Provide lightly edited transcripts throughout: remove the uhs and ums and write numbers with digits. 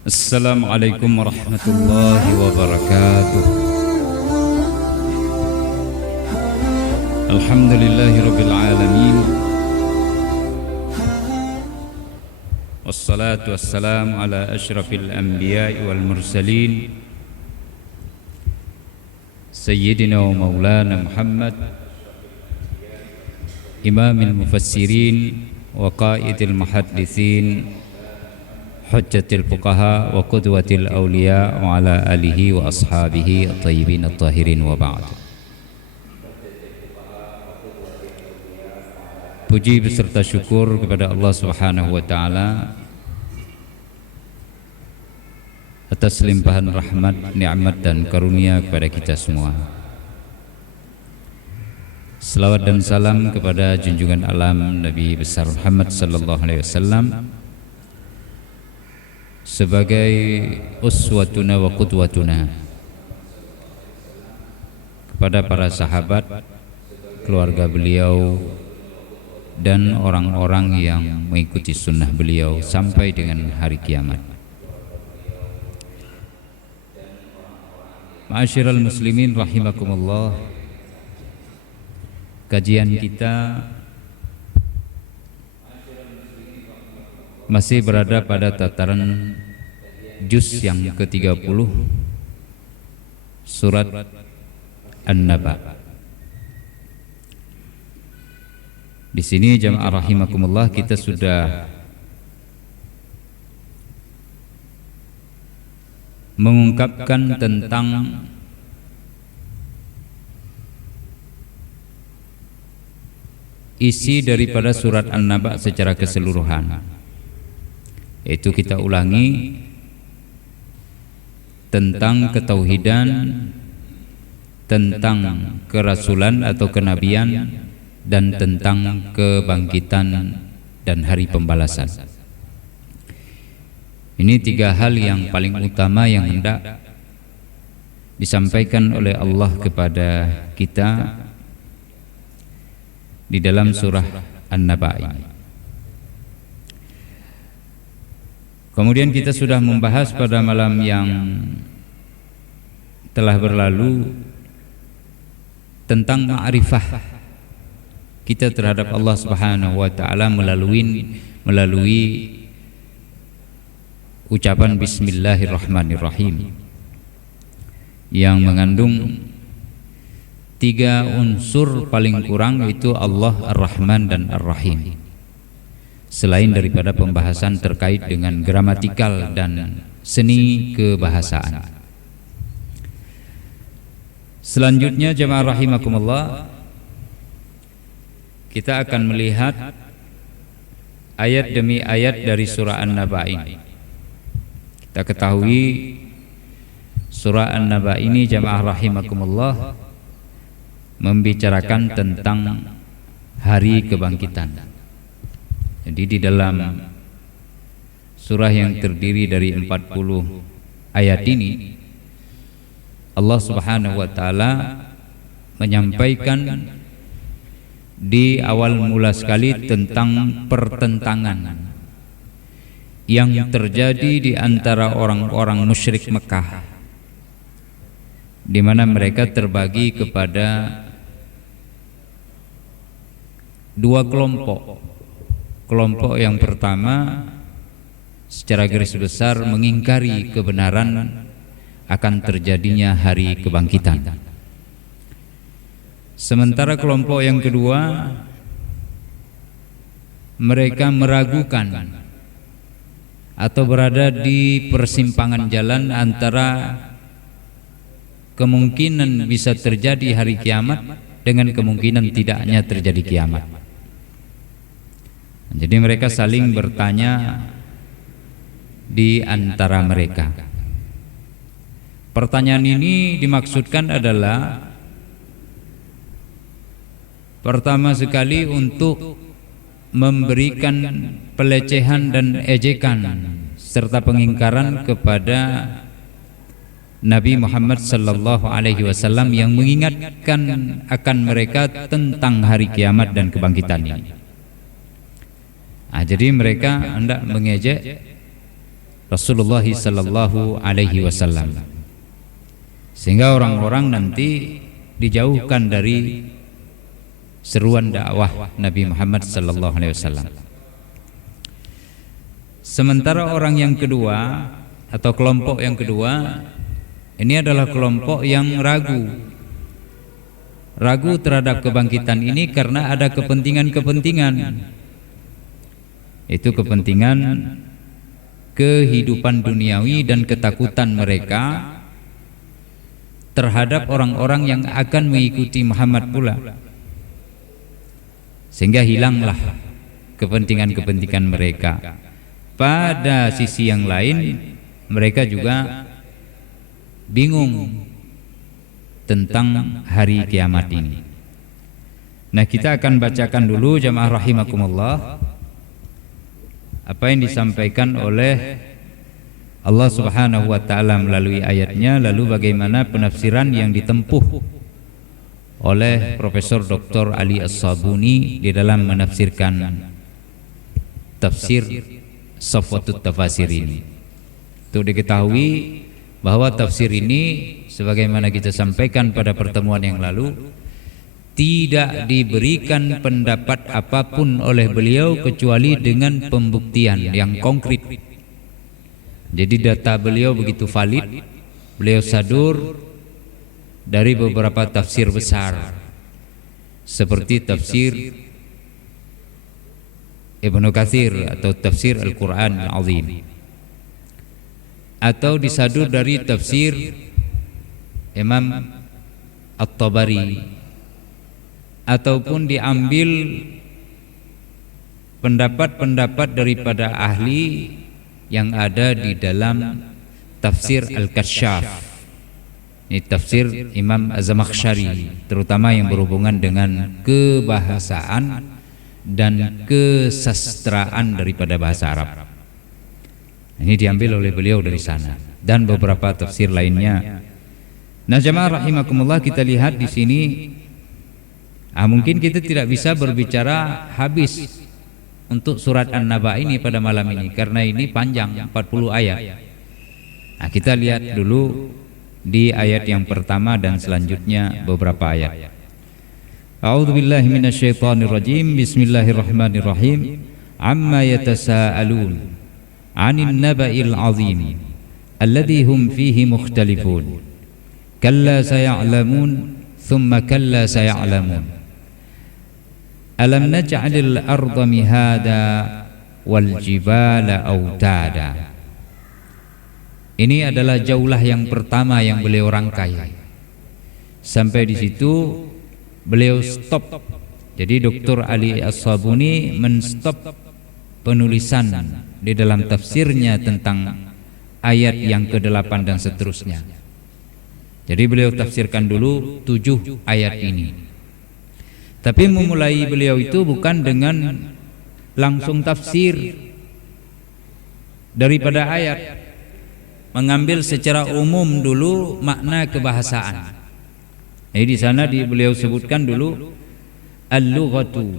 Assalamualaikum warahmatullahi wabarakatuh. Alhamdulillahi rabbil alamin. Wassalatu wassalamu ala asyrafil anbiya'i wal mursalin Sayyidina wa maulana Muhammad Imamil mufassirin wa qaidil muhaddithin Hujjatil fuqaha wa qudwatil awliya wa ala alihi wa ashabihi at-tayyibin at-tahirin wa ba'd. Puji beserta syukur kepada Allah Subhanahu wa taala atas limpahan rahmat, nikmat dan karunia kepada kita semua. Selawat dan salam kepada junjungan alam Nabi besar Muhammad sallallahu alaihi wasallam sebagai uswatuna wa qudwatuna, kepada para sahabat, keluarga beliau dan orang-orang yang mengikuti sunnah beliau sampai dengan hari kiamat. Ma'asyiral muslimin rahimakumullah, kajian kita masih berada pada tataran juz yang ke-30 surat An-Naba. Di sini jamaah rahimakumullah, kita sudah mengungkapkan tentang isi daripada surat An-Naba secara keseluruhan. Itu kita ulangi tentang ketauhidan, tentang kerasulan atau kenabian, dan tentang kebangkitan dan hari pembalasan. Ini tiga hal yang paling utama yang hendak disampaikan oleh Allah kepada kita di dalam surah An-Naba ini. Kemudian kita sudah membahas pada malam yang telah berlalu tentang ma'rifah kita terhadap Allah Subhanahu wa taala melalui ucapan bismillahirrahmanirrahim yang mengandung tiga unsur paling kurang, yaitu Allah Ar-Rahman dan Ar-Rahim, selain daripada pembahasan terkait dengan gramatikal dan seni kebahasaan. Selanjutnya jemaah rahimakumullah, kita akan melihat ayat demi ayat dari surah An-Naba ini. Kita ketahui surah An-Naba ini jemaah rahimakumullah membicarakan tentang hari kebangkitan. Jadi di dalam surah yang terdiri dari 40 ayat ini, Allah Subhanahu wa taala menyampaikan di awal mula sekali tentang pertentangan yang terjadi di antara orang-orang musyrik Mekah, di mana mereka terbagi kepada dua kelompok. Kelompok yang pertama secara garis besar mengingkari kebenaran akan terjadinya hari kebangkitan. Sementara kelompok yang kedua, mereka meragukan atau berada di persimpangan jalan antara kemungkinan bisa terjadi hari kiamat dengan kemungkinan tidaknya terjadi kiamat. Jadi mereka saling bertanya di antara mereka. Pertanyaan ini dimaksudkan adalah pertama sekali untuk memberikan pelecehan dan ejekan serta pengingkaran kepada Nabi Muhammad sallallahu alaihi wasallam yang mengingatkan akan mereka tentang hari kiamat dan kebangkitan ini. Jadi mereka hendak mengejek Rasulullah sallallahu alaihi wasallam, sehingga orang-orang nanti dijauhkan dari seruan dakwah Nabi Muhammad sallallahu alaihi wasallam. Sementara orang yang kedua atau kelompok yang kedua ini adalah kelompok yang ragu terhadap kebangkitan ini karena ada kepentingan-kepentingan. Itu kepentingan kehidupan duniawi dan ketakutan mereka terhadap orang-orang yang akan mengikuti Muhammad pula, sehingga hilanglah kepentingan-kepentingan mereka. Pada sisi yang lain, mereka juga bingung tentang hari kiamat ini. Nah, kita akan bacakan dulu jamaah rahimakumullah apa yang disampaikan oleh Allah Subhanahu wa taala melalui ayatnya, lalu bagaimana penafsiran yang ditempuh oleh Profesor Dr. Ali As-Sabuni di dalam menafsirkan tafsir Safwatut Tafasir ini. Untuk diketahui bahwa tafsir ini sebagaimana kita sampaikan pada pertemuan yang lalu, tidak diberikan pendapat apapun oleh beliau kecuali dengan pembuktian yang konkret. Jadi data beliau begitu valid. Beliau sadur dari beberapa tafsir besar seperti tafsir Ibnu Katsir atau tafsir Al-Quran Al-Azim, atau disadur dari tafsir Imam At-Tabari, ataupun diambil pendapat-pendapat daripada ahli yang ada di dalam tafsir Al-Kasyaf. Ini tafsir Imam Az-Zamakhsyari, terutama yang berhubungan dengan kebahasaan dan kesastraan daripada bahasa Arab. Ini diambil oleh beliau dari sana dan beberapa tafsir lainnya. Nah, jamaah rahimakumullah, kita lihat di sini mungkin kita tidak bisa berbicara habis untuk surat An-Naba ini pada malam ini karena ini panjang, 40 ayat. Nah, kita lihat dulu di ayat yang pertama dan selanjutnya beberapa ayat. A'udzu billahi minasyaitonir rajim. Bismillahirrahmanirrahim. Amma yatasaalun 'anil naba'il 'azim alladzi hum fihi mukhtalifun. Kalla saya'lamun thumma kalla saya'lamun. Alam naj'alil arda mihada wal jibala autada. Ini adalah jaulah yang pertama yang beliau rangkai. Sampai di situ beliau stop. Jadi Dr. Ali As-Sabuni menstop penulisan di dalam tafsirnya tentang ayat yang ke-8 dan seterusnya. Jadi beliau tafsirkan dulu 7 ayat ini. Tapi memulai beliau itu bukan dengan langsung tafsir daripada ayat, mengambil secara umum dulu makna kebahasaan. Di sana beliau sebutkan dulu al-lughatu.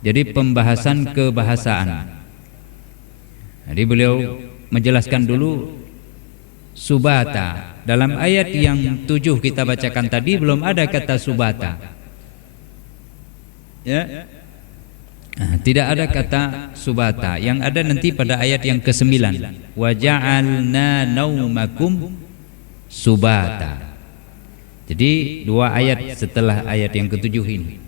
Jadi pembahasan kebahasaan. Jadi beliau menjelaskan dulu subata. Dalam ayat yang 7 kita bacakan tadi belum ada kata subata. Ya. Nah, tidak ada kata subata. Yang ada nanti pada ayat yang ke-9. Wa ja'alna naumakum subata. Jadi 2 ayat setelah ayat yang ke-7 ini.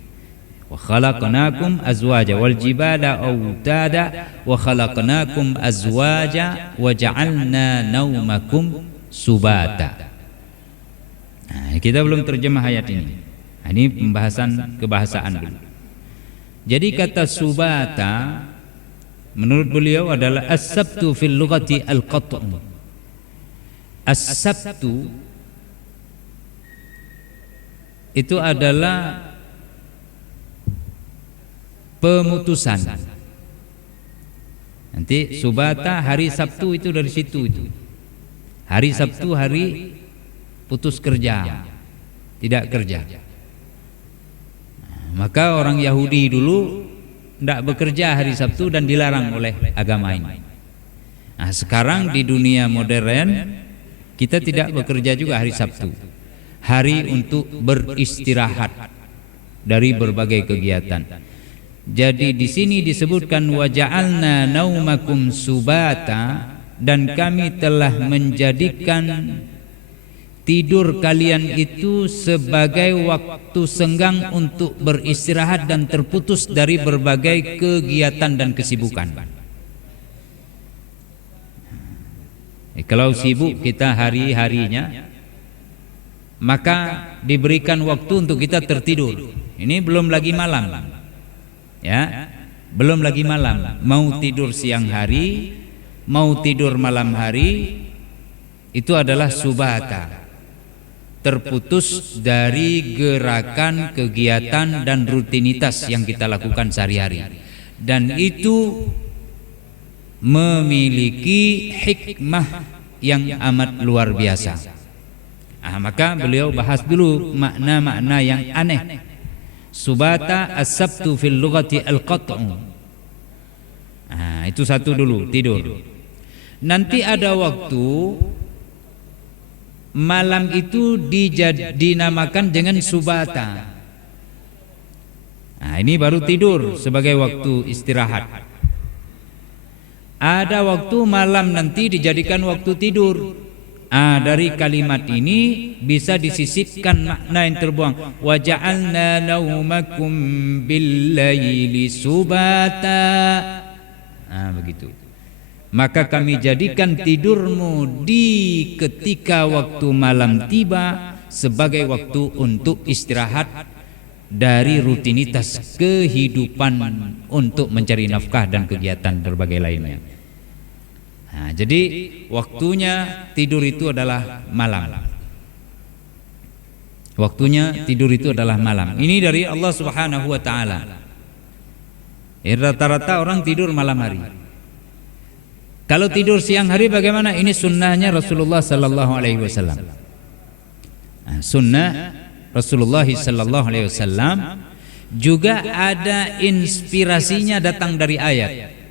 Wa khalaqnakum azwaja wal jibala autada wa khalaqnakum azwaja wa ja'alna naumakum subata. Nah, kita belum terjemah ayat ini. Nah, ini pembahasan kebahasaan dulu. Jadi kata subata menurut beliau adalah as-sabtu fil lughati al-qat'u. As-sabtu itu adalah pemutusan. Nanti subata hari Sabtu itu dari situ itu. Hari Sabtu hari putus kerja, tidak kerja. Maka orang Yahudi dulu tidak bekerja hari Sabtu dan dilarang oleh agama ini. Nah, sekarang di dunia modern kita tidak bekerja juga hari Sabtu. Hari untuk beristirahat dari berbagai kegiatan. Jadi di sini disebutkan wa ja'alna naumakum subata, dan kami telah menjadikan tidur kalian itu sebagai waktu senggang untuk beristirahat dan terputus dari berbagai kegiatan dan kesibukan. Kalau sibuk kita hari-harinya, maka diberikan waktu untuk kita tertidur. Ini belum lagi malam, ya, belum lagi malam. Mau tidur siang hari, mau tidur malam hari, itu adalah subata, terputus dari gerakan, kegiatan dan rutinitas yang kita lakukan sehari-hari. Dan itu memiliki hikmah yang amat luar biasa. Maka beliau bahas dulu makna-makna yang aneh. Subata as-sabtu fil lughati al-qat'u. Itu satu dulu, tidur. Nanti ada waktu malam itu dinamakan dengan subata. Ini baru tidur sebagai waktu istirahat. Ada waktu malam nanti dijadikan waktu tidur. Dari kalimat ini bisa disisipkan makna yang terbuang. Wa ja'alna naumakum bil-laili subata. Begitu. Maka kami jadikan tidurmu di ketika waktu malam tiba sebagai waktu untuk istirahat dari rutinitas kehidupan untuk mencari nafkah dan kegiatan berbagai lainnya. Jadi waktunya tidur itu adalah malam. Waktunya tidur itu adalah malam. Ini dari Allah Subhanahu wa taala. Rata-rata orang tidur malam hari. Kalau tidur siang hari bagaimana? Ini sunnahnya Rasulullah sallallahu alaihi wasallam. Sunnah Rasulullah sallallahu alaihi wasallam juga ada inspirasinya datang dari ayat.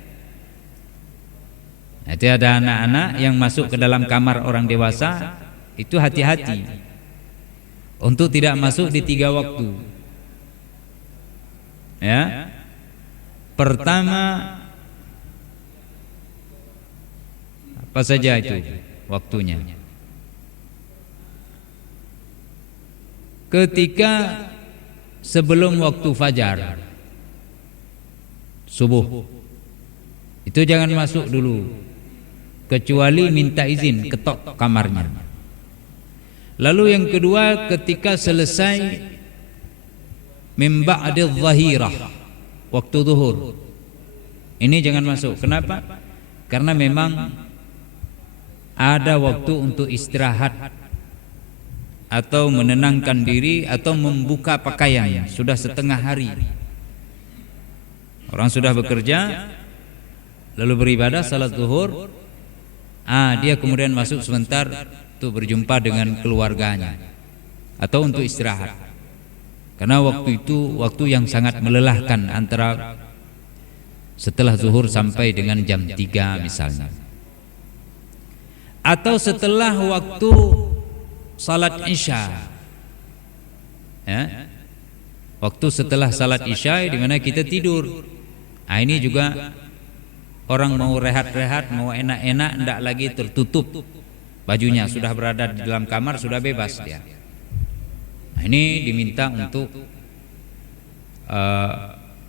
Itu ada anak-anak yang masuk ke dalam kamar orang dewasa, itu hati-hati untuk tidak masuk di 3 waktu. Ya. Pertama, apa saja itu waktunya? Ketika sebelum waktu fajar, subuh, itu jangan masuk dulu, kecuali minta izin, ketok kamarnya. Lalu yang kedua, ketika selesai min ba'dil zahirah, waktu zuhur, ini jangan masuk. Kenapa? Karena memang ada waktu untuk istirahat atau menenangkan diri atau membuka pakaian. Sudah setengah hari orang sudah bekerja, lalu beribadah salat zuhur, dia kemudian masuk sebentar untuk berjumpa dengan keluarganya atau untuk istirahat. Karena waktu itu waktu yang sangat melelahkan, antara setelah zuhur sampai dengan jam 3 misalnya. Atau setelah waktu salat isya. Ya. Waktu setelah salat isya di mana kita tidur. Ini juga orang mau rehat-rehat, mau enak-enak, tidak lagi tertutup bajunya, sudah berada di dalam kamar, sudah bebas dia. Ini diminta untuk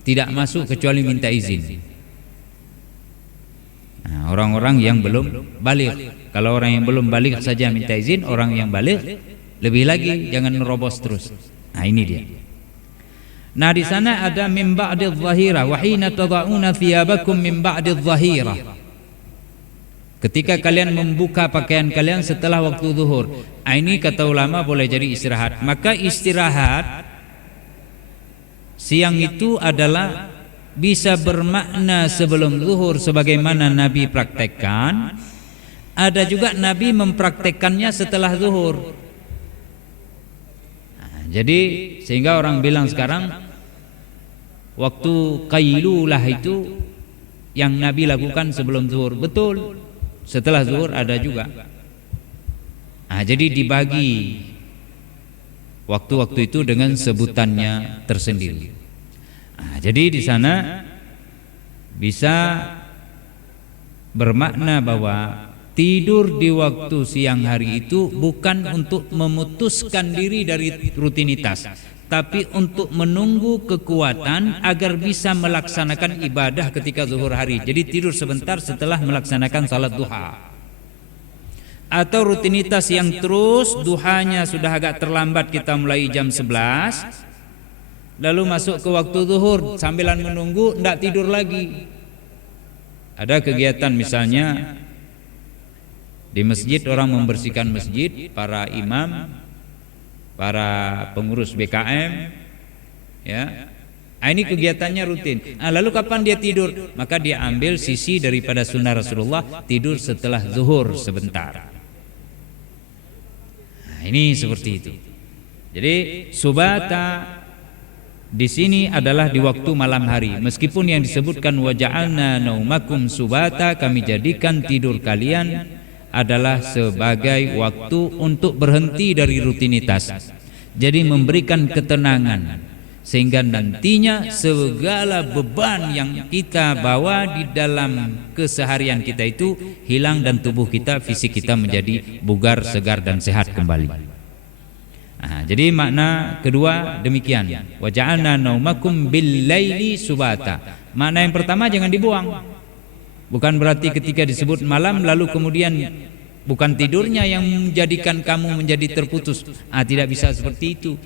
tidak masuk kecuali minta izin. Orang-orang yang belum balik. Kalau orang yang belum balik saja minta izin, orang yang balik lebih lagi jangan nerobos terus. Ini dia. Di sana ada min ba'dil zahira wa hina tada'una thiyabakum min ba'dil zahira. Ketika kalian membuka pakaian kalian setelah waktu zuhur. Ini kata ulama boleh jadi istirahat. Maka istirahat siang itu adalah bisa bermakna sebelum zuhur sebagaimana Nabi praktekkan. Ada juga Nabi mempraktekkannya setelah zuhur. Jadi sehingga orang bilang sekarang waktu qailulah itu yang Nabi lakukan sebelum zuhur. Betul. setelah zuhur ada juga. Jadi dibagi waktu-waktu itu dengan sebutannya tersendiri. Jadi di sana bisa bermakna bahwa tidur di waktu siang hari itu bukan untuk memutuskan diri dari rutinitas, tapi untuk menunggu kekuatan agar bisa melaksanakan ibadah ketika zuhur hari. Jadi tidur sebentar setelah melaksanakan salat duha. Atau rutinitas yang terus duhanya sudah agak terlambat, kita mulai jam 11, lalu masuk ke waktu zuhur sambilan menunggu tidak tidur lagi. Ada kegiatan misalnya di masjid, orang membersihkan masjid, para imam, para pengurus BKM, ya. Ini kegiatannya rutin. Lalu kapan dia tidur? Maka dia ambil sisi daripada sunnah Rasulullah, tidur setelah zuhur sebentar. Ini seperti itu. Jadi subata di sini adalah di waktu malam hari. Meskipun yang disebutkan wa ja'alna naumakum subata, kami jadikan tidur kalian adalah sebagai waktu untuk berhenti dari rutinitas. Jadi memberikan ketenangan sehingga nantinya segala beban yang kita bawa di dalam keseharian kita itu hilang dan tubuh kita, fisik kita menjadi bugar, segar dan sehat kembali. Jadi makna kedua demikian. Wa ja'alna naumakum bil laili subata. Makna yang pertama jangan dibuang. Bukan berarti ketika disebut malam lalu kemudian bukan tidurnya yang menjadikan kamu menjadi terputus. Tidak bisa seperti itu.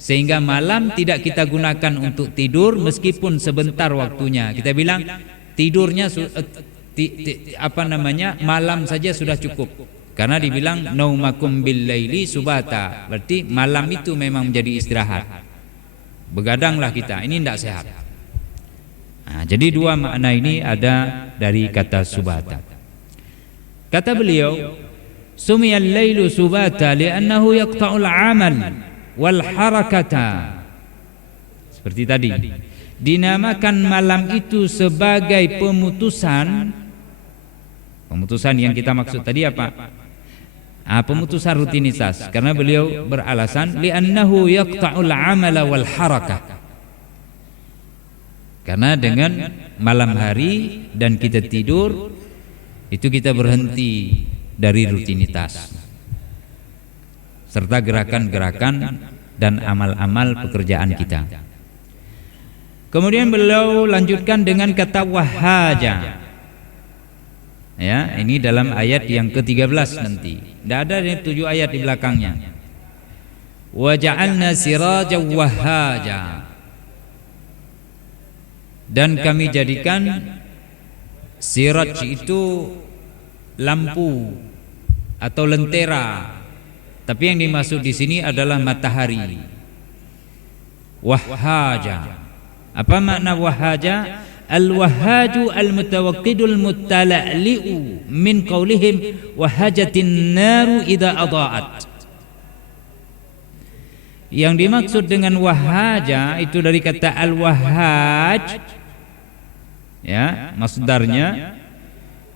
Sehingga malam tidak kita gunakan untuk tidur meskipun sebentar waktunya. Kita bilang tidurnya malam saja sudah cukup. Karena dibilang naumakum bil laili subata, berarti malam itu memang menjadi istirahat. Begadanglah kita, ini tidak sehat. Jadi dua makna ini ada dari kata subata. Kata beliau, sumiyal lailu subata li'annahu yaqta'ul 'amal wal harakata. Seperti tadi, dinamakan malam itu sebagai pemutusan. Pemutusan yang kita maksud tadi apa? Pemutusan rutinitas. Karena beliau beralasan li'annahu yaqta'ul 'amala wal harakah. Karena dengan malam hari dan kita tidur itu kita berhenti dari rutinitas serta gerakan-gerakan dan amal-amal pekerjaan kita. Kemudian beliau lanjutkan dengan kata wahaja. Ya, ini dalam ayat yang ke-13 nanti. Tidak ada 7 ayat di belakangnya. Wa ja'alna sirajan wahaja. Dan kami jadikan siraj itu lampu atau lentera. Tapi yang dimaksud di sini adalah matahari. Wahaja. Apa makna wahaja? Al-wahaju al-mutawaqqidul mutala'li'u min qawlihim wahajatin naru idza adha'at. Yang dimaksud dengan wahaja itu dari kata al-wahaj, ya, masdarnya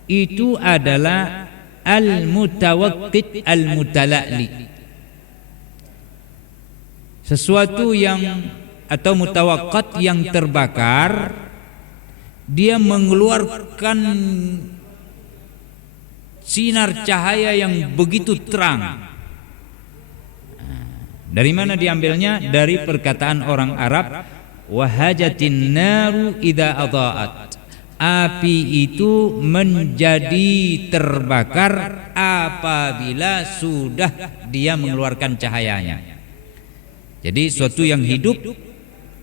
itu adalah al-mutawaqqid al-mutala'li. Sesuatu yang atau mutawaqqat yang terbakar, dia mengeluarkan sinar cahaya yang begitu terang. Dari mana diambilnya? Dari perkataan orang Arab, wahajatin naru idza adha'at. Api itu menjadi terbakar apabila sudah dia mengeluarkan cahayanya. Jadi suatu yang hidup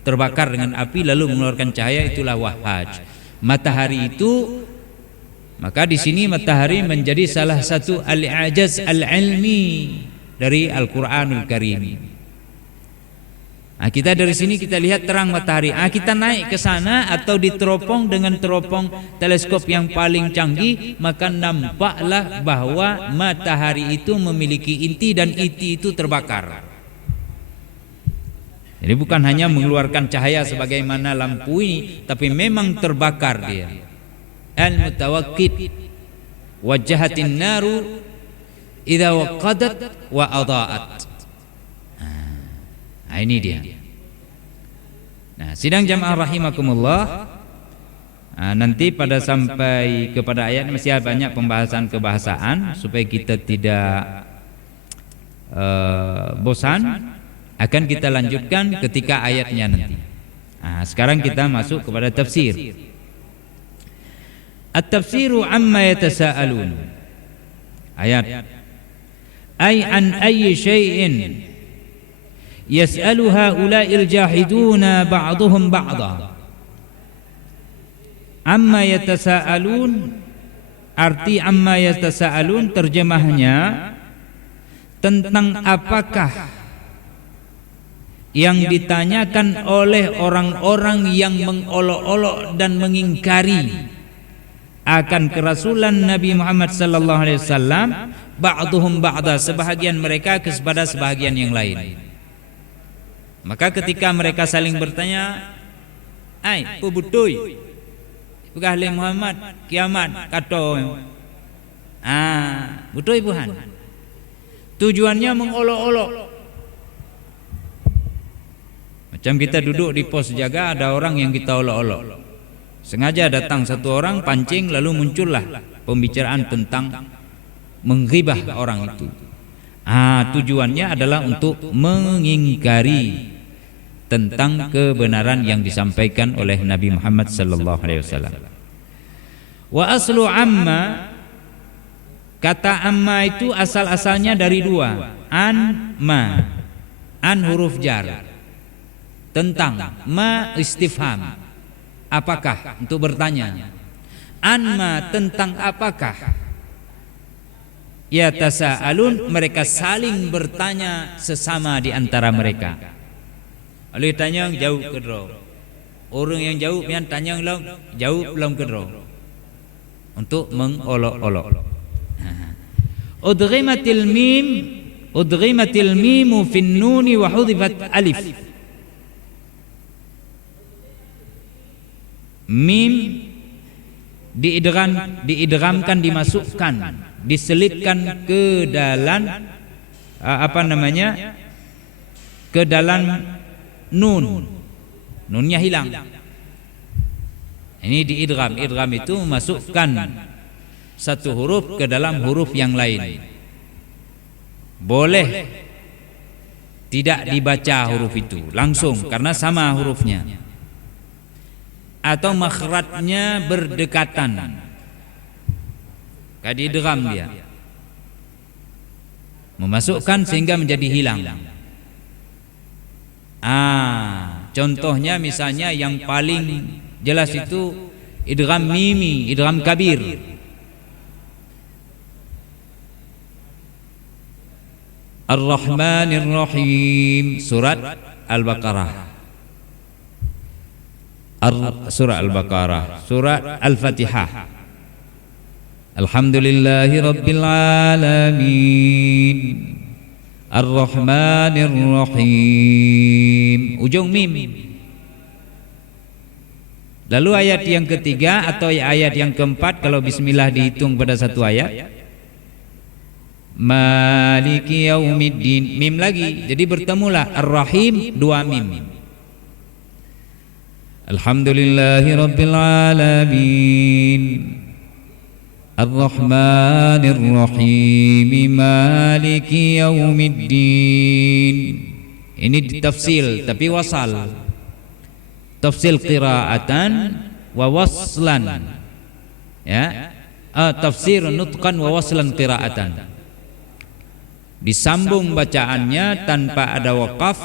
terbakar dengan api lalu mengeluarkan cahaya, itulah wahaj. Matahari itu, maka di sini matahari menjadi salah satu al-i'jaz al-ilmi dari Al-Qur'anul Karim. Kita dari sini kita lihat terang matahari. Kita naik ke sana atau diteropong dengan teropong teleskop yang paling canggih, maka nampaklah bahwa matahari itu memiliki inti dan inti itu terbakar. Jadi bukan hanya mengeluarkan cahaya sebagaimana lampu ini, tapi memang terbakar dia. Al-mutawaqqid. wajahatin naru idza waqadat wa adaat. Nah, ini dia. Nah, sidang jamaah rahimakumullah, nanti pada sampai kepada ayat masih banyak pembahasan kebahasaan supaya kita tidak bosan. Akan kita lanjutkan ketika ayatnya nanti. Nah, sekarang kita masuk kepada tafsir. At-tafsiru amma yatasaalun. Ayat. Ay an ayyi syai'in yas'alu haula'il jahiduna ba'dhum ba'dha. Amma yatasaalun, arti amma yatasaalun terjemahnya tentang apakah yang ditanyakan oleh orang-orang yang mengolok-olok dan mengingkari akan kerasulan Nabi Muhammad sallallahu alaihi wasallam, ba'dhum ba'da, sebahagian mereka kepada sebahagian yang lain. Maka ketika mereka saling bertanya, ai pubutui bukan le Muhammad kiamat kato, butui buhan, tujuannya mengolok-olok. Macam kita duduk di pos jaga, ada orang yang kita olok-olok. Sengaja datang satu orang, pancing, lalu muncullah pembicaraan tentang menggibah orang itu. Tujuannya adalah untuk mengingkari tentang kebenaran yang disampaikan oleh Nabi Muhammad sallallahu alaihi wasallam. Wa aslu amma, kata amma itu asal-asalnya dari dua. An, ma. An huruf jar. Tentang, ma istifham, apakah, untuk bertanya. Anma, tentang apakah. Ya tasa'alun, mereka saling bertanya sesama di antara mereka. Lalu tanya jauh ke dro, orang yang jauh yang tanya jauh belum ke dro, untuk mengolok-olok. Udghimatil mimu fin nuni wa hudhifat alif. Mim diidghamkan, dimasukkan, diselipkan ke dalam ke dalam nun. Nunnya hilang. Ini diidgham. Idgham itu masukkan satu huruf ke dalam huruf yang lain. Boleh tidak dibaca huruf itu langsung karena sama hurufnya, atau makhrajnya berdekatan, kayak diidgham dia, memasukkan sehingga menjadi hilang. Contohnya misalnya yang paling jelas itu idgham mimi, idgham kabir. Ar-Rahmanir Rahim, surat Al-Baqarah. Surah Al-Baqarah, surah Al-Fatihah. Alhamdulillahi Rabbil Alamin, Ar-Rahmanir Rahim, ujung mim. Lalu ayat yang ketiga atau ayat yang keempat, kalau bismillah dihitung pada satu ayat, Maliki Yaumiddin, mim lagi. Jadi bertemulah Ar-Rahim, dua mim. Alhamdulillahi Rabbil Alamin, Ar-Rahmanir Rahim, Maliki Yaumiddin. Ini ditafsil tapi wasal. Tafsil qiraatan wa waslan. Ya. Tafsir nutqan wa waslan qiraatan. Disambung bacaannya tanpa ada waqaf,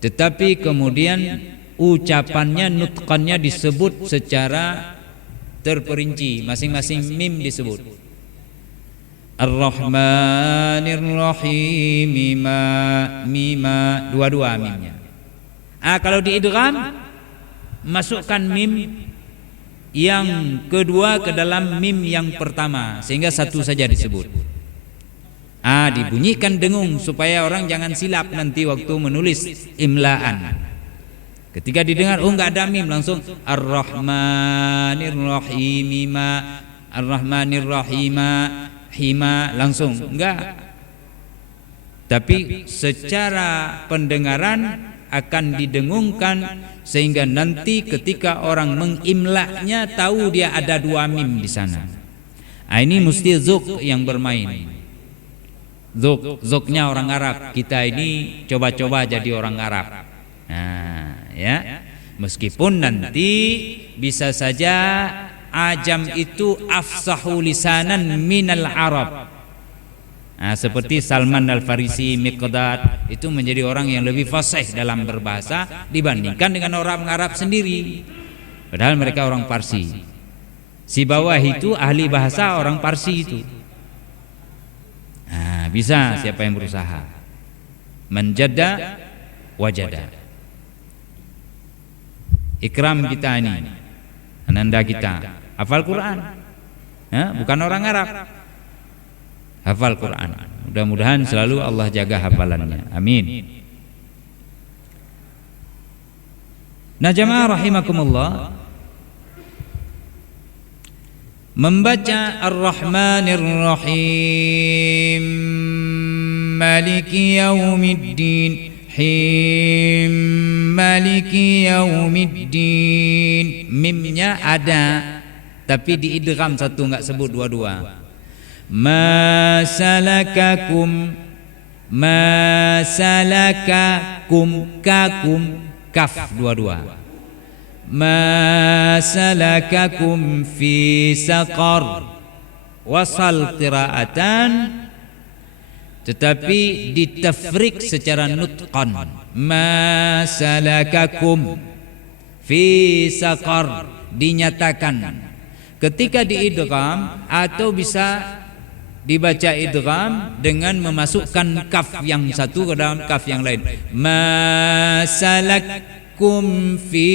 tetapi kemudian ucapannya, nutqannya disebut secara terperinci, masing-masing mim disebut. Ar-Rahmanir Rahim, mima, dua-dua mimnya. Kalau diidgham, masukkan mim yang kedua ke dalam mim yang pertama, sehingga satu saja disebut. Dibunyikan dengung supaya orang jangan silap nanti waktu menulis imlaan. Ketika didengar enggak ada mim, langsung Ar-Rahmanir Rahim, Ar-Rahmanir Rahima, hima langsung enggak. Tapi secara pendengaran akan didengungkan sehingga nanti ketika orang mengimlaknya tahu dia ada dua mim di sana. Ini mesti zuk yang bermain. Zuknya orang Arab. Kita ini coba-coba jadi orang Arab. Nah, ya. Meskipun nanti bisa saja ajam itu afsahu lisanan minal Arab. Nah, seperti Salman Al-Farisi, Miqdad itu menjadi orang yang lebih fasih dalam berbahasa dibandingkan dengan orang Arab sendiri. Padahal mereka orang Parsi. Si bawah itu ahli bahasa orang Parsi itu. Nah, bisa siapa yang berusaha. Menjada wajada. Ikram kita ini, ananda kita, hafal Quran. Ya, bukan orang Arab. Hafal Quran. Mudah-mudahan selalu Allah jaga hafalannya. Amin. Nah, jamaah rahimakumullah, membaca Ar-Rahmanir Rahim, Maliki Yaumiddin, Him, Maliki Yaumiddin. Mimnya ada, tapi diidgham satu, enggak sebut dua-dua. Ma salakakum, ma salakakum, kakum, kaf dua-dua. Ma salakakum fi saqar, wasal qiraatan, tetapi ditafrik secara nutqan. Ma salakakum fi saqar, dinyatakan. Ketika diidgham atau bisa dibaca idgham dengan memasukkan kaf yang satu ke dalam kaf yang lain. Ma salakkum fi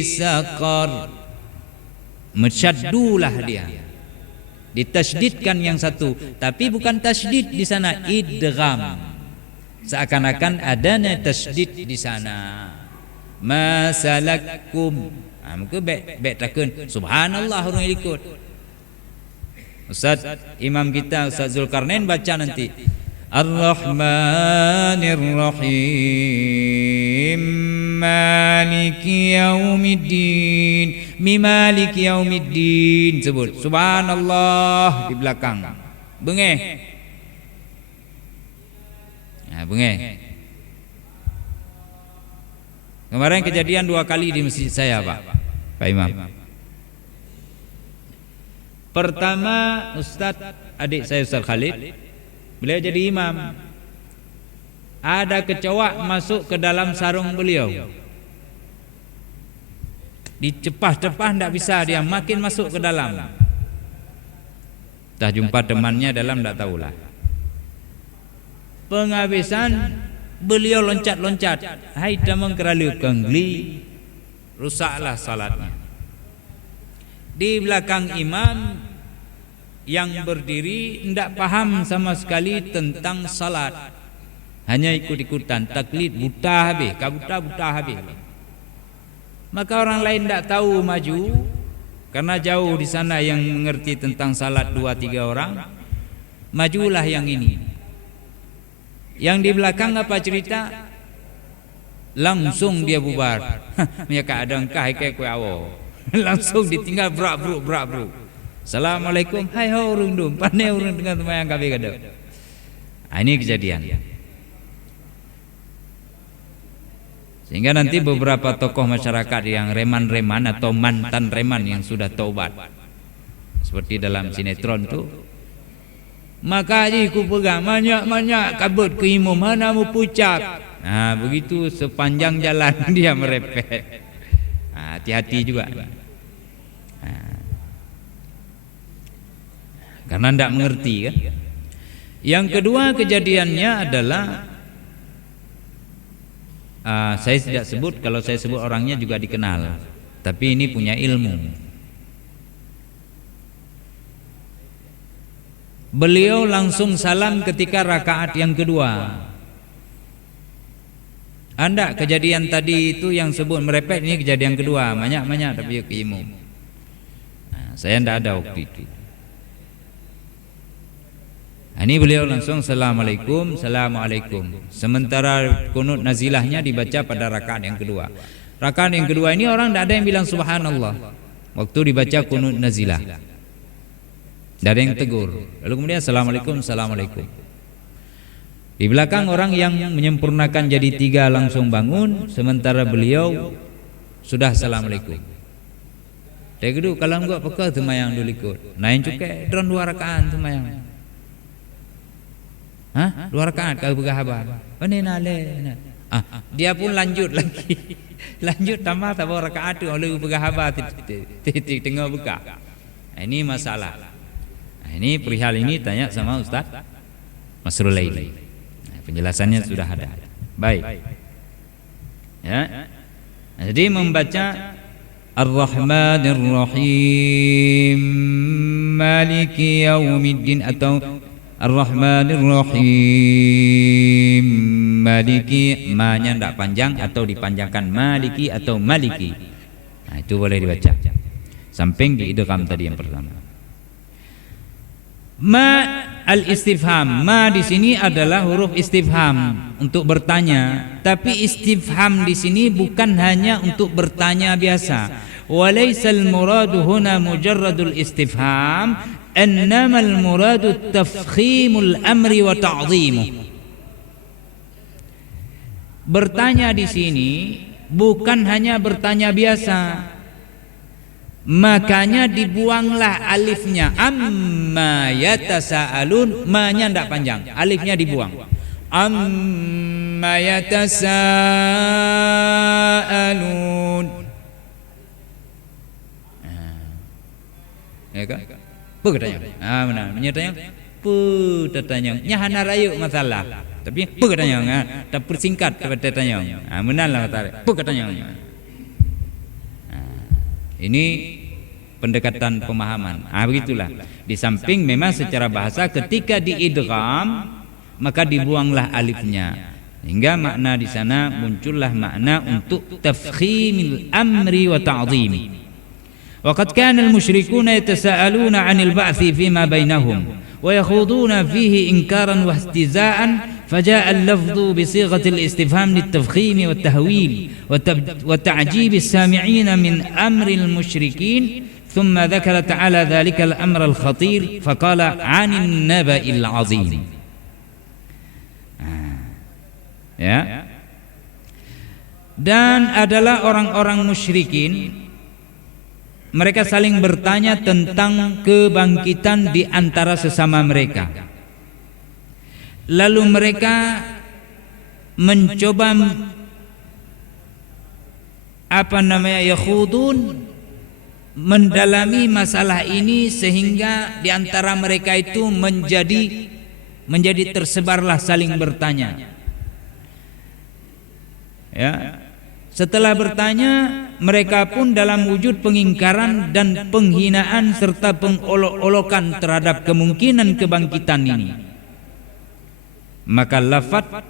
saqar, mesyaddulah dia, ditasydidkan yang satu, tapi bukan tasydid di sana, idgham, seakan-akan adanya tasydid di sana. Ma salakkum, maka baik takun subhanallah orang ikut. Ustaz imam kita Ustaz Zulkarnain baca nanti Ar-Rahmanir Rahim, Maliki Yaumiddin, Maliki Yaumiddin, sebut subhanallah di belakang. Bengeh. Nah, bengeh. Kemarin kejadian 2 kali di masjid saya, Pak Imam. Pertama, Ustadz adik saya Ustadz Khalid, beliau jadi imam. Ada kecoak masuk ke dalam sarung beliau. Dicepah-cepah tidak bisa, dia makin masuk ke dalam. Dah jumpa temannya dalam, tidak tahulah. Penghabisan beliau loncat-loncat. Hai damang keralu kengli, rusaklah salatnya. Di belakang imam yang berdiri tidak paham sama sekali tentang salat, hanya ikut-ikutan taklid, buta habis, buta habis. Maka orang lain tidak tahu maju, karena jauh di sana yang mengerti tentang salat 2-3 orang. Majulah yang ini. Yang di belakang apa cerita? Langsung dia bubar. Mereka ada engkah kayak kue awo. Langsung ditinggal brak-bruk. Assalamualaikum, hai ho urung dum, pandai urung dengan teman yang kabeh kada. Ini kejadian. Sehingga nanti beberapa tokoh masyarakat yang reman-reman atau mantan reman yang sudah taubat, seperti dalam sinetron tu, maka ku pegang banyak kabut ke imam, mana mu pucat. Nah, begitu sepanjang jalan dia merepet. Hati-hati juga. Karena tidak mengerti kan. Yang kedua kejadiannya adalah saya tidak sebut, kalau saya sebut orangnya juga dikenal, tapi ini punya ilmu. Beliau langsung salam ketika rakaat yang kedua. Anda kejadian tadi itu yang sebut merepet, ini kejadian kedua, banyak tapi ke imam. Saya tidak ada waktu itu. Ini beliau langsung Assalamualaikum, Assalamualaikum. Sementara kunut nazilahnya dibaca pada rakaat yang kedua. Rakaat yang kedua ini orang tidak ada yang bilang subhanallah waktu dibaca kunut nazilah. Tidak ada yang tegur. Lalu kemudian Assalamualaikum, Assalamualaikum. Di belakang orang yang menyempurnakan jadi 3 langsung bangun, sementara beliau sudah Assalamualaikum. Dia kedua kalau enggak peka temayang dulu ikut. Nain cukai drone 2 rakaat temayang. Hah? 2 rakaat kalau bergahabar. Mana nale? Dia pun lanjut lagi. Lanjut tambah rakaat tu oleh bergahabar tengah buka. Ini masalah. Ini perihal ini tanya sama Ustaz Masrul Laili. Penjelasannya sudah ada. Baik. Ya. Jadi membaca Ar-Rahmanir Rahim Maliki Yaumiddin atau Ar-Rahmanir Rahim Maliki, ma-nya tidak panjang atau dipanjangkan Maliki atau Maliki. Nah, itu boleh dibaca. Samping di idgham tadi yang pertama. Ma al-istifham. Ma di sini adalah huruf istifham untuk bertanya, tapi istifham di sini bukan hanya untuk bertanya biasa. Walaysal muradu huna mujarradul istifham, innamal muradu tafkhimul amri wa ta'dhimuh. Bertanya di sini bukan hanya bertanya biasa. Makanya dibuanglah alifnya. Amma yatasaalun, ma-nya tidak panjang, alifnya dibuang. Amma yatasaalun. Ya kan? Apa katanya? Benar. Menyatanya Putatanya nyahana rayu masalah. Tapi apa katanya? Tak persingkat kepada tanya. Menanlah kata. Apa katanya? Ini pendekatan pemahaman. Begitulah. Di samping memang secara bahasa ketika diidgham maka dibuanglah alifnya. Hingga makna di sana muncullah makna untuk tafkhimil amri wa ta'dhimi. Waqad kana al-musyrikuuna yatasaaluna 'anil ba'thi fima bainahum ويخوضون فيه إنكارا واستهزاء فجاء اللفظ بصيغة الاستفهام للتفخيم والتهويل وتعجيب السامعين من أمر المشركين ثم ذكر تعالى ذلك الأمر الخطير فقال عن النبأ العظيم. Dan adalah orang-orang musyrikin, mereka saling bertanya tentang kebangkitan di antara sesama mereka. Lalu mereka mencoba yakhudun, mendalami masalah ini sehingga di antara mereka itu menjadi tersebarlah saling bertanya. Ya. Setelah bertanya, mereka pun dalam wujud pengingkaran dan penghinaan serta pengolok-olokan terhadap kemungkinan kebangkitan ini. Maka lafaz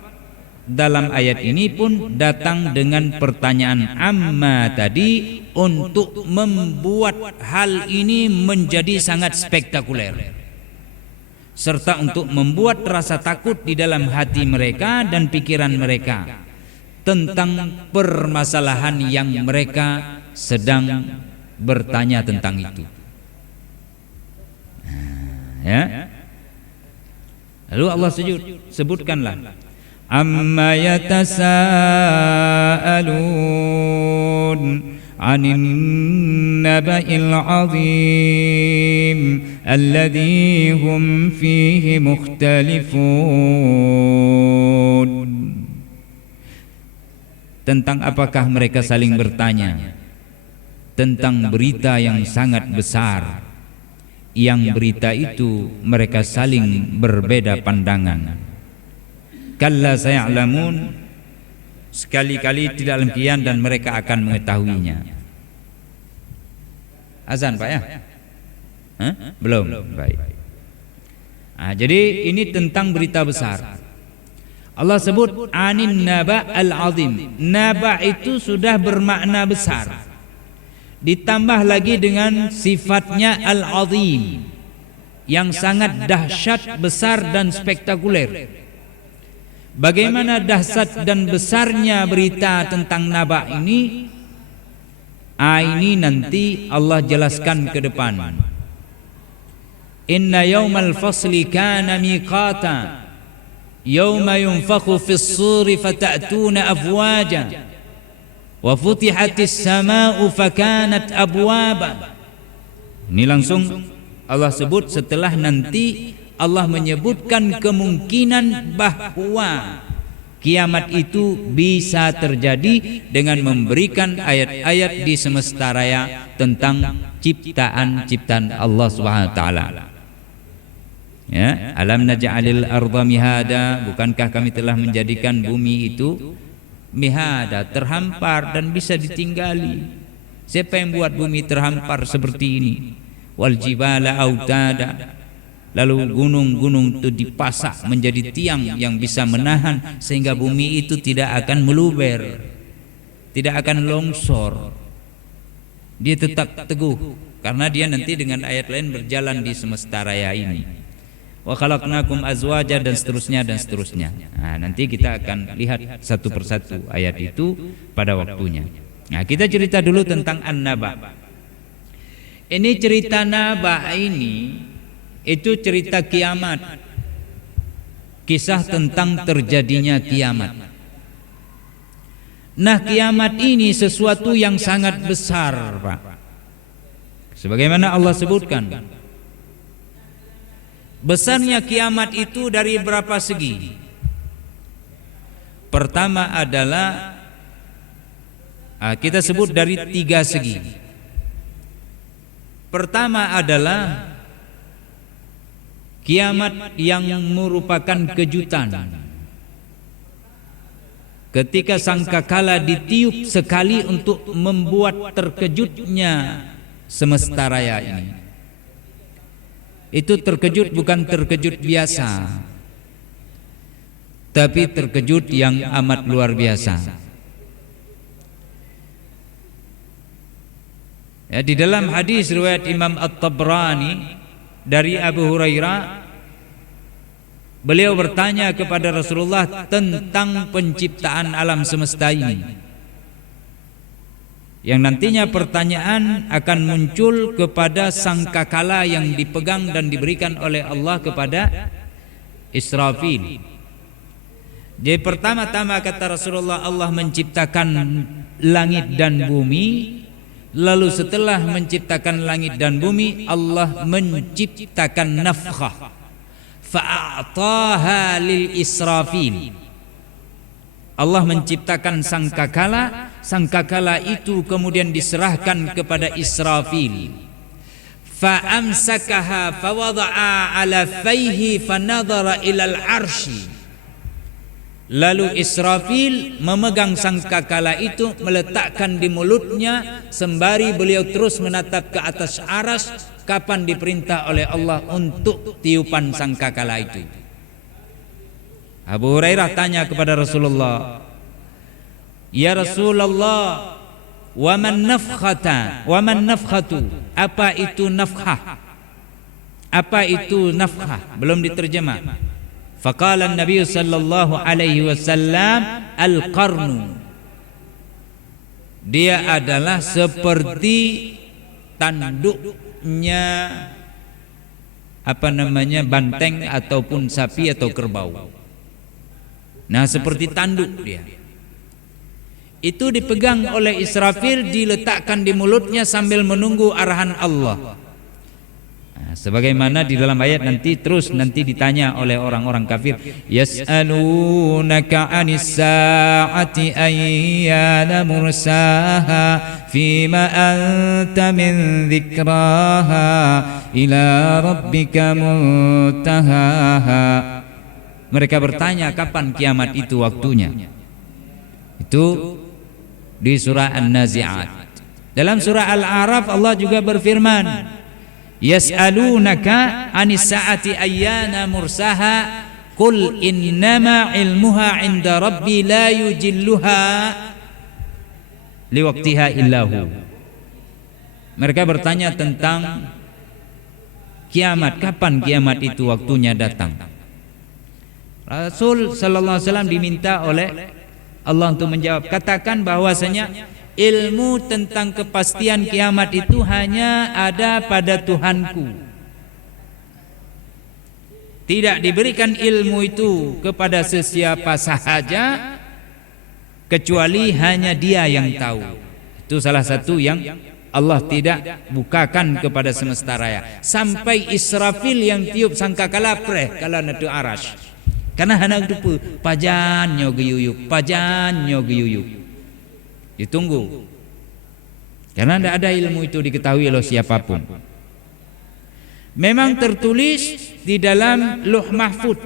dalam ayat ini pun datang dengan pertanyaan amma tadi untuk membuat hal ini menjadi sangat spektakuler, serta untuk membuat rasa takut di dalam hati mereka dan pikiran mereka tentang permasalahan yang mereka sedang bertanya tentang itu. Ya. Lalu Allah sebutkanlah amma yatasaalun 'anil naba'il 'azim alladzi hum fihi mukhtalifun. Tentang apakah mereka saling bertanya tentang berita yang sangat besar, yang berita itu mereka saling berbeda pandangan. Kalla saya'lamun, sekali-kali tidak demikian dan mereka akan mengetahuinya. Azan Pak ya? Belum. Baik. Jadi ini tentang berita besar. Allah sebut anin naba al-azim. Naba itu sudah bermakna besar, ditambah lagi dengan sifatnya al-azim. yang sangat dahsyat, besar dan spektakuler. Bagaimana dahsyat dan besarnya berita tentang Naba ini? Ini nanti Allah jelaskan ke depan. Inna yawmal fasli kana miqata yawma yunfakhu fis suri fata'tuna afwaja wa futihatis sama'u fakanat abwaba. Ini langsung Allah sebut setelah nanti Allah menyebutkan kemungkinan bahwa kiamat itu bisa terjadi dengan memberikan ayat-ayat di semesta raya tentang ciptaan Allah Subhanahu wa taala. Ya, alam naj'alil arda mihada, bukankah kami telah menjadikan bumi itu mihada, terhampar dan bisa ditinggali. Siapa yang buat bumi terhampar seperti ini? Wal jibala autada, lalu gunung-gunung itu dipasak menjadi tiang yang bisa menahan sehingga bumi itu tidak akan meluber, tidak akan longsor. Dia tetap teguh karena dia nanti dengan ayat lain berjalan di semesta raya ini. Wa khalaqnakum azwaja dan seterusnya dan seterusnya. Nah, nanti kita akan lihat satu persatu ayat itu pada waktunya. Nah, kita cerita dulu tentang An-Naba. Ini cerita Naba ini itu cerita kiamat, kisah tentang terjadinya kiamat. Nah, kiamat ini sesuatu yang sangat besar, Pak. Sebagaimana Allah sebutkan, besarnya kiamat itu dari berapa segi? Pertama adalah kita sebut dari 3 segi. Pertama adalah kiamat yang merupakan kejutan. Ketika sangkakala ditiup sekali untuk membuat terkejutnya semesta raya ini. Itu terkejut bukan terkejut biasa, tapi terkejut yang amat luar biasa. Ya, di dalam hadis riwayat Imam At-Tabrani dari Abu Hurairah, beliau bertanya kepada Rasulullah tentang penciptaan alam semesta ini, yang nantinya pertanyaan akan muncul kepada sangkakala yang dipegang dan diberikan oleh Allah kepada Israfil. Jadi pertama-tama kata Rasulullah, Allah menciptakan langit dan bumi. Lalu setelah menciptakan langit dan bumi, Allah menciptakan nafkhah, fa'ataha lil Israfil. Allah menciptakan sangkakala, sangkakala itu kemudian diserahkan kepada Israfil. Fa'amsakaha fawada'a ala fayhi fanadhara ilal arsy. Lalu Israfil memegang sangkakala itu, meletakkan di mulutnya sembari beliau terus menatap ke atas aras kapan diperintah oleh Allah untuk tiupan sangkakala itu. Abu Hurairah tanya kepada Rasulullah, "Ya Rasulullah, wa man nafkhatu? Apa itu nafkhah? Apa itu nafkhah?" Belum diterjemah. Faqala Nabi sallallahu alaihi wasallam, al-qarnu. Dia adalah seperti tanduknya banteng ataupun sapi atau kerbau. Nah, seperti tanduk dia. Itu dipegang oleh Israfil, diletakkan di mulutnya sambil menunggu arahan Allah. Sebagaimana di dalam ayat nanti ditanya oleh orang-orang kafir, yas'alunaka 'anis sa'ati ayyana mursaha fima anta min dzikraha ila rabbika muntahaha. Mereka bertanya kapan kiamat itu waktunya. Itu di surah An-Nazi'at. Dalam surah Al-A'raf Allah juga berfirman, yas'alunaka 'anis sa'ati ayyana mursaha qul innama 'ilmuha 'inda rabbi la yujilluha liwaqtiha illahu. Mereka bertanya tentang kiamat. Kapan kiamat itu waktunya datang? Rasul sallallahu alaihi wasallam diminta oleh Allah untuk menjawab, katakan bahwasanya ilmu tentang kepastian kiamat itu hanya ada pada Tuhanku. Tidak diberikan ilmu itu kepada sesiapa sahaja kecuali hanya Dia yang tahu. Itu salah satu yang Allah tidak bukakan kepada semesta raya. Sampai Israfil yang tiup sangkakala preh kala natu arash. Karena anak itu pajannya geyuyuk. Ditunggu. Karena tidak ada ilmu itu diketahui oleh siapapun. Memang tertulis di dalam Lauh Mahfuz,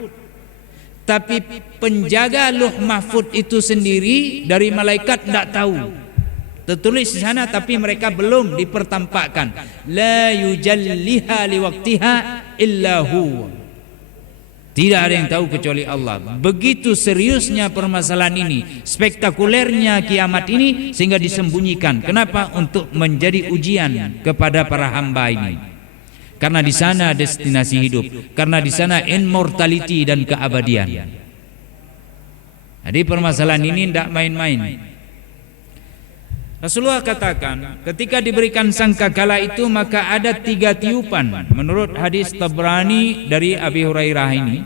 tapi penjaga Lauh Mahfuz itu sendiri dari malaikat tidak tahu. Tertulis di sana tapi mereka belum dipertampakkan. La yujalliha liwaqtiha illa huwa. Tidak ada yang tahu kecuali Allah. Begitu seriusnya permasalahan ini, spektakulernya kiamat ini, sehingga disembunyikan. Kenapa? Untuk menjadi ujian kepada para hamba ini. Karena di sana destinasi hidup, karena di sana immortality dan keabadian. Jadi permasalahan ini tidak main-main. Rasulullah katakan, ketika diberikan sangkakala itu maka ada 3 tiupan. Menurut hadis Tabrani dari Abi Hurairah ini,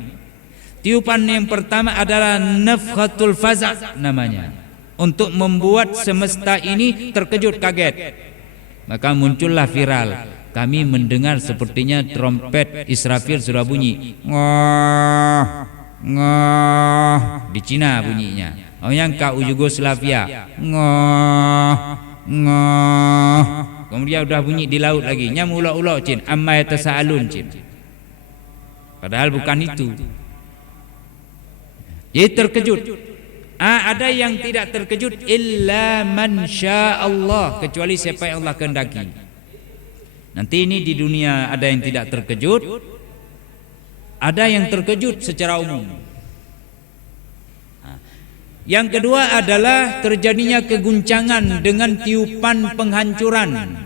tiupan yang pertama adalah nafkhatul faza namanya, untuk membuat semesta ini terkejut kaget. Maka muncullah viral. Kami mendengar sepertinya trompet Israfil sudah bunyi. Ngah, ngah. Di Cina bunyinya. Oh yang kau Yugoslavia. Ngah, ngah. Kemudian sudah bunyi di laut lagi. Nyam ulo-ulo cin. Amma yatasaalun cin. Padahal bukan itu. Jadi terkejut. Ada yang tidak terkejut illa man syaa Allah, kecuali siapa yang Allah kehendaki. Nanti ini di dunia ada yang tidak terkejut, ada yang terkejut secara umum. Yang kedua adalah terjadinya keguncangan dengan tiupan penghancuran.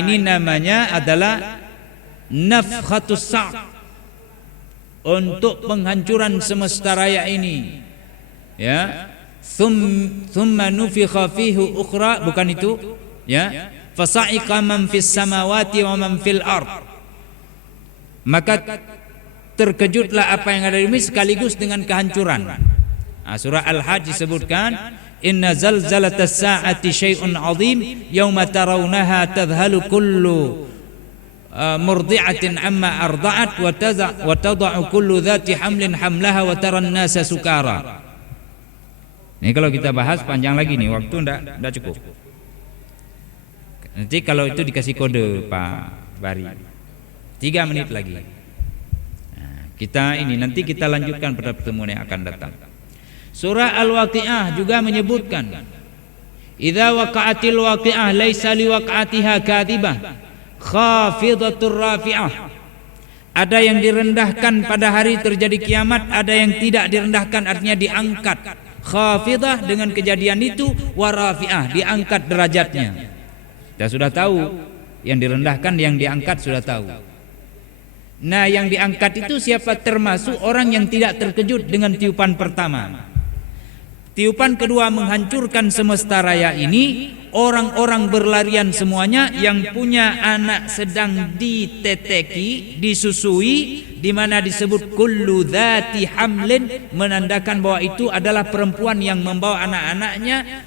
Ini namanya adalah nafkhatus sa', untuk penghancuran semesta raya ini. Ya, thumma nufikha fihi ukhra, bukan itu? Ya. Fasa'iqa man fis samawati wa man fil ard. Maka terkejutlah apa yang ada di bumi sekaligus dengan kehancuran. Surah Al-Hajj disebutkan, inna zalzalatas sa'ati syai'un 'azim yauma tarawunaha tadhhalu kullu murdi'atin amma arda'at wa tada'u kullu dhati hamlin hamlaha wa taran nasa sukara. Ini kalau kita bahas panjang lagi nih, waktu enggak cukup. Nanti kalau itu dikasih kode Pak Bari 3 menit lagi. Kita ini nanti kita lanjutkan pada pertemuan yang akan datang. Surah Al-Waqi'ah juga menyebutkan, idza waqa'atil waqi'ah laisa liwaqa'atiha kadhibah khafidatur rafi'ah. Ada yang direndahkan pada hari terjadi kiamat, ada yang tidak direndahkan, artinya diangkat. Khafidah dengan kejadian itu, wa rafi'ah, diangkat derajatnya. Kita sudah tahu yang direndahkan, yang diangkat sudah tahu. Nah, yang diangkat itu siapa? Termasuk orang yang tidak terkejut dengan tiupan pertama. Tiupan kedua menghancurkan semesta raya ini. Orang-orang berlarian semuanya, yang punya anak sedang diteteki, disusui, di mana disebut kullu dzati hamlin, menandakan bahwa itu adalah perempuan yang membawa anak-anaknya.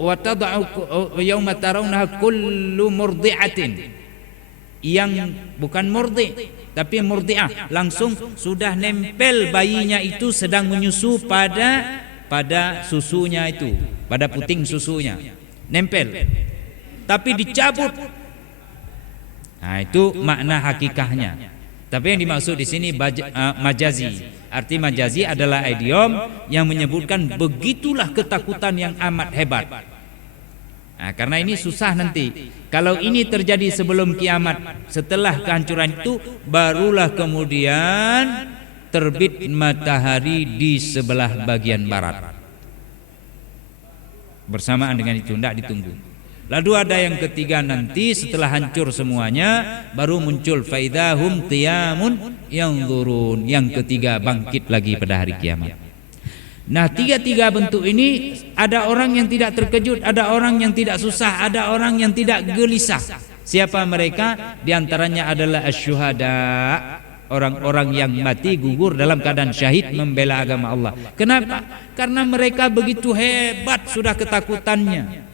Wa tad'u yauma tarawnaha kullu murdi'atin, yang bukan murdi tapi murdi'ah, langsung sudah nempel bayinya itu sedang menyusu pada susunya itu, pada puting susunya nempel, tapi dicabut. Nah, itu makna hakikahnya. Tapi yang dimaksud di sini majazi. Arti majazi adalah idiom yang menyebutkan begitulah ketakutan yang amat hebat. Nah, karena ini susah nanti. Kalau ini terjadi sebelum kiamat, setelah kehancuran itu, barulah kemudian terbit matahari di sebelah bagian barat. Bersamaan dengan itu, tidak ditunggu. Lalu ada yang ketiga nanti setelah hancur semuanya baru muncul faidahum qiyamun yanzurun. Yang ketiga bangkit lagi pada hari kiamat. Nah, tiga-tiga bentuk ini ada orang yang tidak terkejut, ada orang yang tidak susah, ada orang yang tidak gelisah. Siapa mereka? Di antaranya adalah asyuhada, orang-orang yang mati gugur dalam keadaan syahid membela agama Allah. Kenapa? Karena mereka begitu hebat sudah ketakutannya.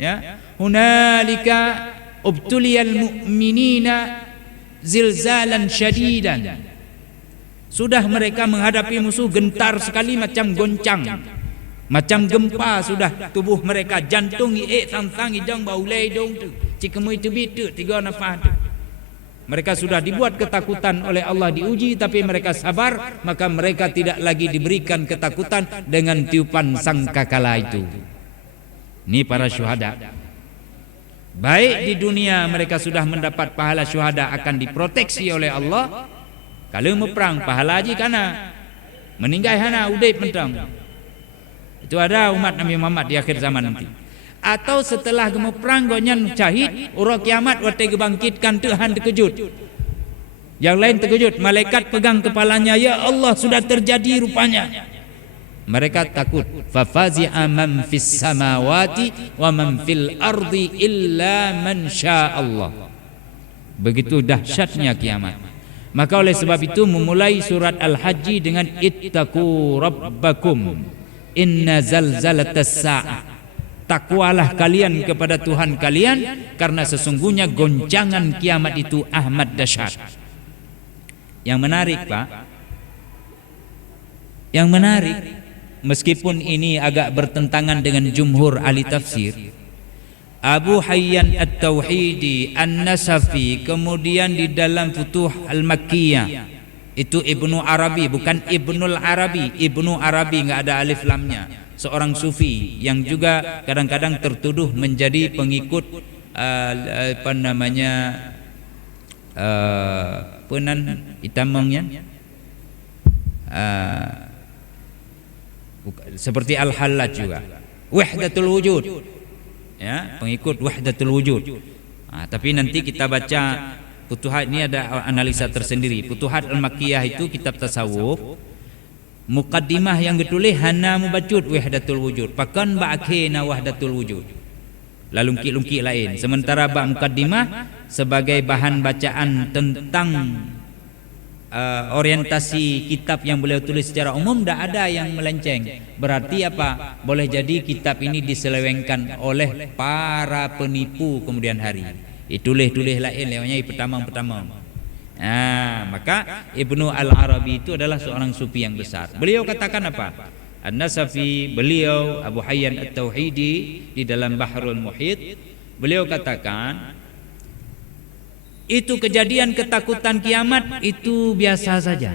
Ya, hunalika ubtuliyal mu'minina zilzalan syadidan. Sudah mereka menghadapi musuh gentar sekali macam goncang, macam gempa sudah tubuh mereka, jantung tantang hidang baulai dong tu, cikemui tu bitu tiga nafas tu. Mereka sudah dibuat ketakutan oleh Allah, diuji, tapi mereka sabar, maka mereka tidak lagi diberikan ketakutan dengan tiupan sangkakala itu. Ini para syuhada. Baik di dunia mereka sudah mendapat pahala syuhada, akan diproteksi oleh Allah. Kalau mau perang pahala haji kana meninggal hana udai pentang. Itu ada umat Nabi Muhammad di akhir zaman nanti. Atau setelah gemuk perang gonyan syahid, urang kiamat waktu dibangkitkan Tuhan terkejut. Yang lain terkejut, malaikat pegang kepalanya, ya Allah sudah terjadi rupanya. Mereka takut. Fafazi'a man fis samawati wa man fil ardi illa man sya'allah. Begitu dahsyatnya kiamat. Maka oleh sebab itu memulai surat Al-Hajj dengan ittaqu rabbakum inna zalzalatas sa'ah. Takwalah kalian kepada Tuhan kalian, karena sesungguhnya goncangan kiamat itu amat dahsyat. Yang menarik, Pak, yang menarik, meskipun ini agak bertentangan dengan jumhur ahli tafsir, Abu Hayyan At-Tauhidi An-Nasafi, kemudian di dalam Futuh Al-Makkiyah itu Ibnu Arabi, bukan Ibnul Arabi. Ibnu Arabi enggak ada alif lamnya, seorang sufi yang juga kadang-kadang tertuduh menjadi pengikut penan itamangnya seperti Al-Hallaj juga, Wahdatul Wujud, ya, pengikut Wahdatul Wujud. Tapi nanti kita baca Futuhat ini ada analisa tersendiri. Futuhat Al-Makkiyah itu kitab tasawuf. Muqaddimah yang ditulis hana mubacut Wahdatul Wujud, pakan ba'akhina Wahdatul Wujud, lalu lungki-lungki lain. Sementara bab muqaddimah sebagai bahan bacaan tentang orientasi kitab yang beliau tulis secara umum, tidak ada yang melenceng. Berarti apa? Boleh jadi kitab ini diselewengkan oleh para penipu kemudian hari. Tulis-tulis lain lewatnya pertama-pertama. Maka Ibnu Al-Arabi itu adalah seorang sufi yang besar. Beliau katakan apa? An-Nasafi, beliau Abu Hayyan At-Tauhidi di dalam Bahrul Muhit, beliau katakan itu kejadian ketakutan kiamat itu biasa saja.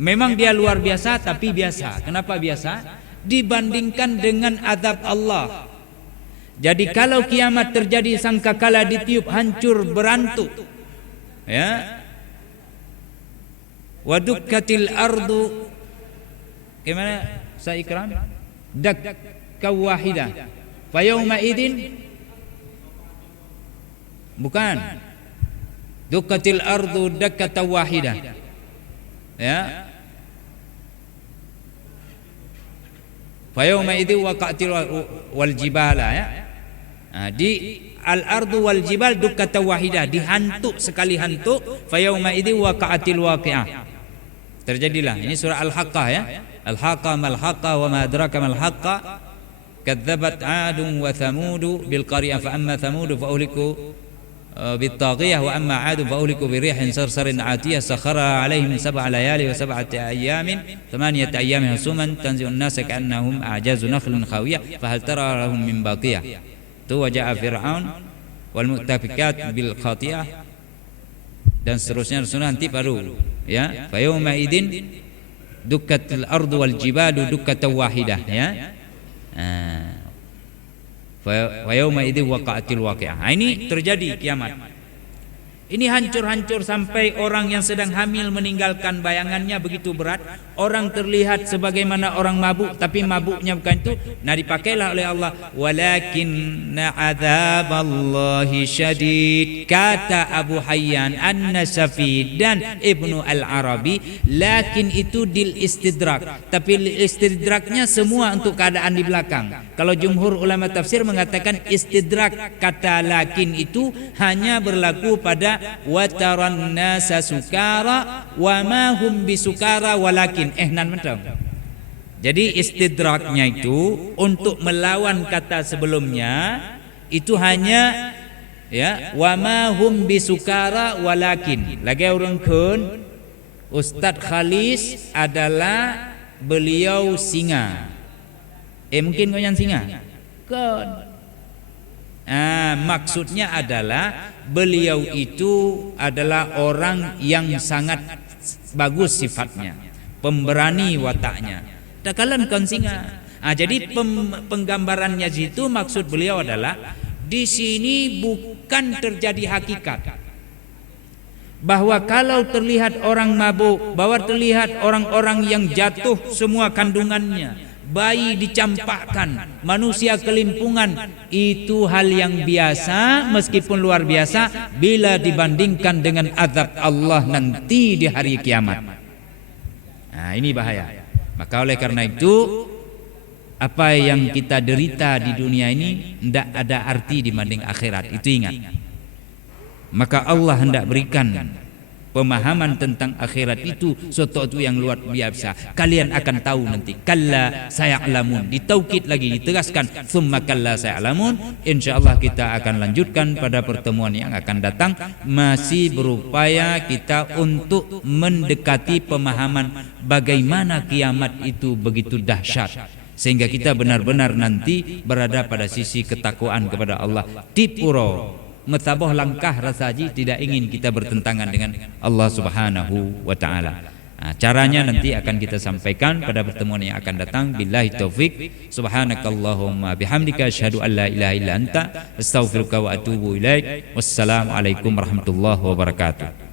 Memang dia luar biasa, tapi biasa. Kenapa biasa? Dibandingkan dengan azab Allah. Jadi kalau kiamat terjadi sangkakala ditiup hancur berantuk, ya, wadukkatil ardu, gimana saya ikram, dakka wahidah, fayawma idin, bukan, dukkatil ardu dakkata wahidah, ya, fayawma idin waqa'til wal jibala, ya. Di al-ardu wal jibal dukkata wahidah, dihantuk sekali hantuk, fayauma idzi waqa'atil waqi'ah. Terjadilah. Ini surah Al-Haqqah, ya. Al-Haqqah mal haqqah wa ma adraka mal haqqah. Kadzabat 'adun wa thamud bil qaryah fa amma thamud fa uhliku bit taghiyah wa amma 'ad fa uhliku bi rihin sarsarin 'atiyah sakhara 'alaihim sab'a layali wa sab'ati ayyamin thamaniyata ayyamin husuman tanzi'un nasa ka'annahum a'jazu nakhlin khawiyah fa hal tara lahum min baqiyah. Wajah Fir'aun wal mu'tafikat bil khatiyah dan seterusnya nanti baru, ya, fa yauma idin dukkatil ardu wal jibalu dukkatan wahidah, ya. Fa yauma idin waqa'atil waqi'ah. Ini terjadi kiamat. Ini hancur-hancur sampai orang yang sedang hamil meninggalkan bayangannya begitu berat. orang terlihat sebagaimana orang mabuk tapi mabuknya bukan itu, nah dipakailah oleh Allah walakinna adzaballahi syadid. Kata Abu Hayyan An-Nasafi dan Ibnu Al-Arabi, lakin itu dil istidrak, tapi istidraknya semua untuk keadaan di belakang. Kalau jumhur ulama tafsir mengatakan istidrak kata lakin itu hanya berlaku pada wataran nasa sukara wa ma hum bisukara walakin nan mentang. Jadi istidraknya itu untuk melawan kata sebelumnya itu hanya ya wa ma hum bisukara walakin. Lagi orang kun Ustaz Khalis adalah beliau singa. Mungkin kau yang singa? Kon. Maksudnya adalah beliau itu adalah orang yang sangat bagus sifatnya, pemberani wataknya. Tak kalan kon singa. Jadi penggambarannya situ maksud beliau adalah di sini bukan terjadi hakikat bahwa kalau terlihat orang mabuk, bahwa terlihat orang-orang yang jatuh semua kandungannya, bayi dicampakkan, manusia kelimpungan, itu hal yang biasa meskipun luar biasa bila dibandingkan dengan azab Allah nanti di hari kiamat. Ini bahaya. Maka oleh karena itu apa yang kita derita di dunia ini tidak ada arti dibanding akhirat, itu ingat. Maka Allah hendak berikan pemahaman tentang akhirat itu sesuatu yang luar biasa. Kalian akan tahu nanti. Kalla saya'lamun. Ditaukid lagi, ditegaskan. Tsumma kalla saya'lamun. InsyaAllah kita akan lanjutkan pada pertemuan yang akan datang. Masih berupaya kita untuk mendekati pemahaman bagaimana kiamat itu begitu dahsyat, sehingga kita benar-benar nanti berada pada sisi ketakwaan kepada Allah. Tipuro metaboh langkah rasaji tidak ingin kita bertentangan dengan Allah Subhanahu wa taala. Caranya nanti akan kita sampaikan pada pertemuan yang akan datang. Billahi taufik. Subhanakallahumma bihamdika asyhadu an la ilaha illa anta astaghfiruka wa atubu ilaik. Wassalamualaikum warahmatullahi wabarakatuh.